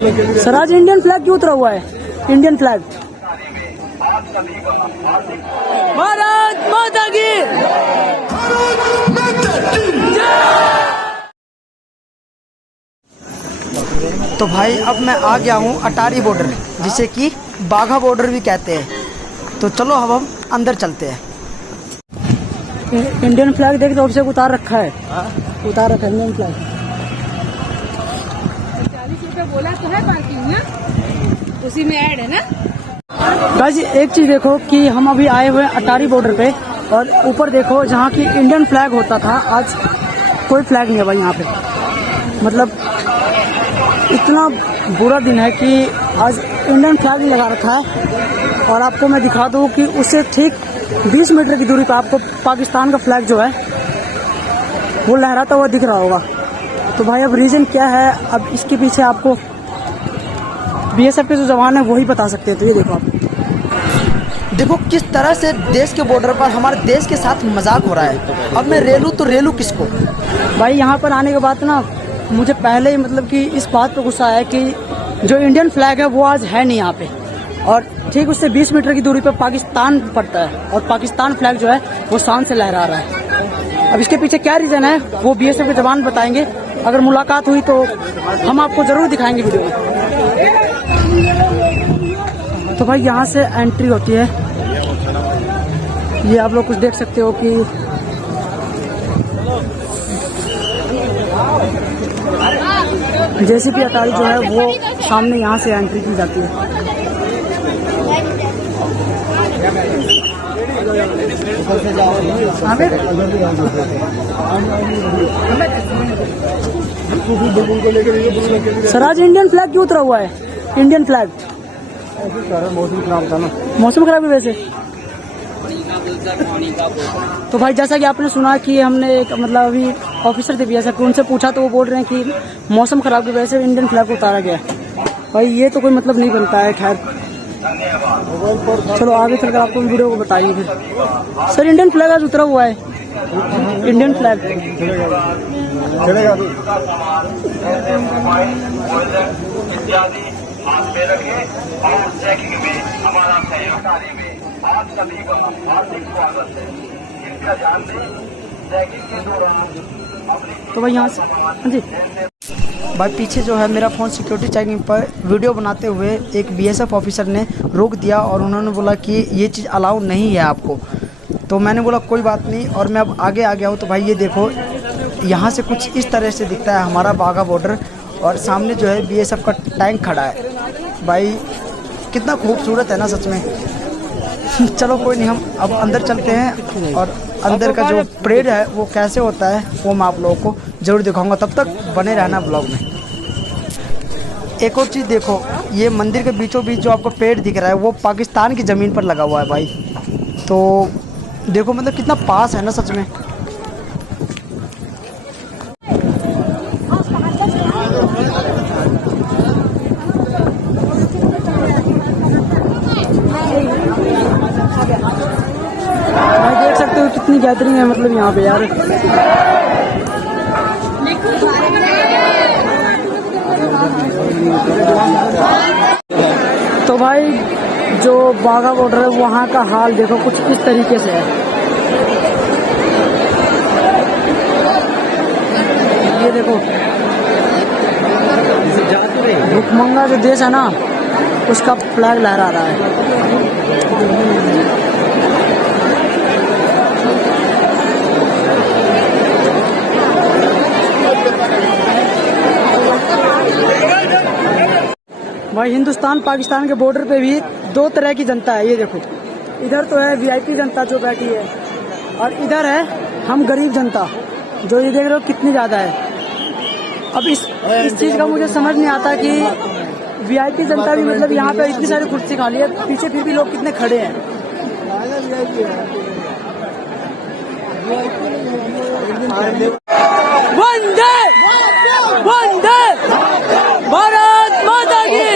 तो भाई अब मैं आ गया हूँ अटारी बॉर्डर, जिसे कि बाघा बॉर्डर भी कहते हैं। तो चलो अब हम अंदर चलते हैं। इंडियन फ्लैग देख रोड से उतार रखा है, उतार रखा है इंडियन फ्लैग। 40 रुपये बोला तो है पार्किंग ना, उसी में ऐड है ना। गाइस एक चीज देखो कि हम अभी आए हुए हैं अटारी बॉर्डर पे, और ऊपर देखो जहाँ की इंडियन फ्लैग होता था, आज कोई फ्लैग नहीं है भाई यहाँ पे। मतलब इतना बुरा दिन है कि आज इंडियन फ्लैग नहीं लगा रखा है। और आपको मैं दिखा दूँ कि उससे ठीक 20 मीटर की दूरी पर आपको पाकिस्तान का फ्लैग जो है वो लहराता हुआ दिख रहा होगा। तो भाई अब रीज़न क्या है, अब इसके पीछे आपको बीएसएफ के जो जवान है वही बता सकते हैं। तो ये देखो आप, देखो किस तरह से देश के बॉर्डर पर हमारे देश के साथ मजाक हो रहा है। अब मैं रेलू तो रेलू किसको। भाई यहाँ पर आने के बाद ना मुझे पहले ही मतलब कि इस बात पर गुस्सा आया कि जो इंडियन फ्लैग है वो आज है नहीं यहाँ पे, और ठीक उससे 20 मीटर की दूरी पर पाकिस्तान पड़ता है, और पाकिस्तान फ्लैग जो है वो शान से लहरा रहा है। अब इसके पीछे क्या रीज़न है वो बीएसएफ के जवान बताएंगे। अगर मुलाकात हुई तो हम आपको ज़रूर दिखाएंगे वीडियो में। तो भाई यहाँ से एंट्री होती है, ये आप लोग कुछ देख सकते हो कि जेसीपी अटारी जो है वो सामने यहाँ से एंट्री की जाती है। सर आज इंडियन फ्लैग क्यों उतरा हुआ है? इंडियन फ्लैग मौसम खराब था ना, मौसम खराब है वैसे। तो भाई जैसा कि आपने सुना कि हमने एक मतलब अभी ऑफिसर थे बीएसएफ, उनसे पूछा तो वो बोल रहे हैं कि मौसम खराब की वजह से इंडियन फ्लैग को उतारा गया। भाई ये तो कोई मतलब नहीं बनता है। खैर चलो आगे चलकर आपको वीडियो को बताइए फिर। सर इंडियन फ्लैग आज उतरा हुआ है, इंडियन फ्लैग चलेगा। तो भाई यहाँ से हाँ जी भाई पीछे जो है मेरा फ़ोन सिक्योरिटी चेकिंग पर वीडियो बनाते हुए एक बीएसएफ ऑफिसर ने रोक दिया, और उन्होंने बोला कि ये चीज़ अलाउ नहीं है आपको। तो मैंने बोला कोई बात नहीं, और मैं अब आगे आ गया हूँ। तो भाई ये देखो यहाँ से कुछ इस तरह से दिखता है हमारा बाघा बॉर्डर, और सामने जो है बीएसएफ का टैंक खड़ा है। भाई कितना खूबसूरत है ना सच में। चलो कोई नहीं, हम अब अंदर चलते हैं, और अंदर का जो परेड है वो कैसे होता है वो मैं आप लोगों को ज़रूर दिखाऊंगा। तब तक बने रहना ब्लॉग में। एक और चीज़ देखो, ये मंदिर के बीचों बीच जो आपको पेड़ दिख रहा है वो पाकिस्तान की ज़मीन पर लगा हुआ है भाई। तो देखो मतलब कितना पास है ना सच में। भाई देख सकते हो कितनी गैदरिंग है मतलब यहाँ पे यार। तो भाई जो बाघा बॉर्डर है वहाँ का हाल देखो कुछ इस तरीके से है। ये देखो भूखमंगा जो देश है ना उसका फ्लैग लहरा रहा है। भाई हिंदुस्तान पाकिस्तान के बॉर्डर पे भी दो तरह की जनता है। ये देखो इधर तो है वीआईपी जनता जो बैठी है, और इधर है हम गरीब जनता, जो ये देख रहे हो कितनी ज़्यादा है। अब इस चीज़ का मुझे समझ नहीं आता कि वीआईपी जनता भी मतलब यहाँ पे इतनी सारी कुर्सी खाली है, पीछे फिर भी लोग कितने खड़े हैं। वंदे वंदे भारत माता की,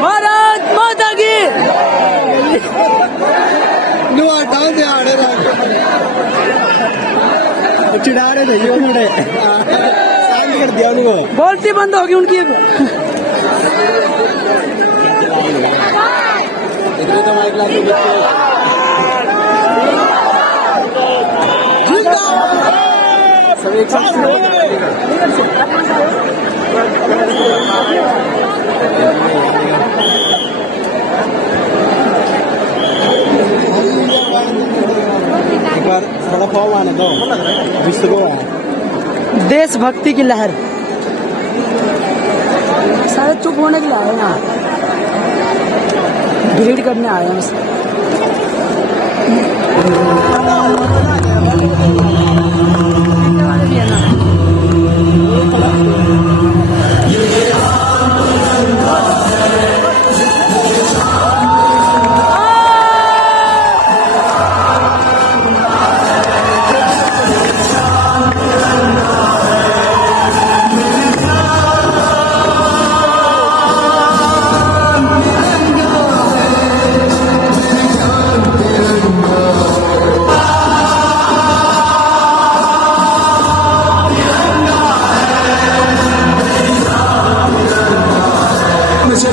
भारत माता की। चिढ़ा रहे थे शांत कर दिया उनको, बोलती बंद होगी उनकी। सब एक साथ देशभक्ति की लहर सारे चुप होने के लिए आए हैं यहाँ, भीड़ करने आए हैं बस।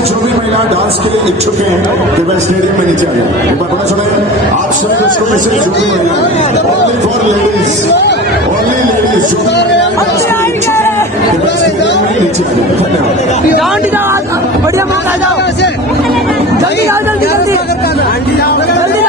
जो भी महिला डांस के लिए इच्छुक हैं कृपया स्टेडियम में नीचे आ जाए। एक बार बड़ा सुने, आप सभी बच्चों में से जो भी महिला only for ladies, only ladies जो भी महिला डांस के लिए इच्छुक हैं कृपया स्टेडियम में नीचे आ जाए। धन्यवाद। बढ़िया मत आ जाओ, जल्दी आओ, जल्दी जल्दी जल्दी आओ, जल्दी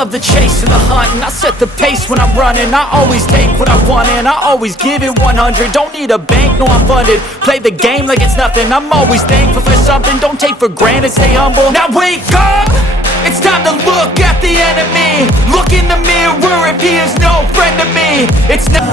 Love the chase and the hunt, and I set the pace when I'm running. I always take what I want and I always give it 100. Don't need a bank, no I'm funded. Play the game like it's nothing. I'm always thankful for something. Don't take for granted, stay humble. Now wake up, it's time to look at the enemy. Look in the mirror if he is no friend to me. It's not.